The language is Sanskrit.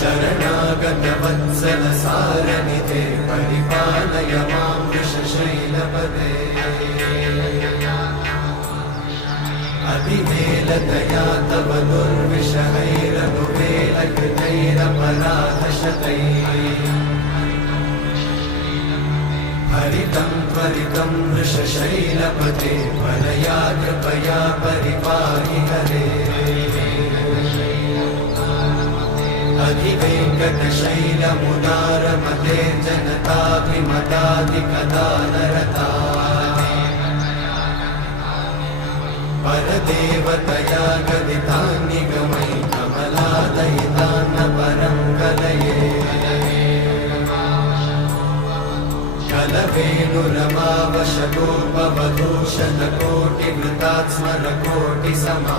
शरणागतवत्सल सारनिधे परिपालय मां वृषशैलपदे अतिवेलतया तव दुर्विषहैरनुवेलकृतैरपराधशतैः हरितं त्वरितं वृषशैलपते परया कृपया परिपाहि हरे अधिवेङ्कटशैलमुदारमते जनताभिमताधिकदानरता परदेवतया गदितान्निगमै कमलादयितान्न परं कलये कलवेणुरमावशतोपवधूशतकोटिवृतात् स्मरकोटिसमा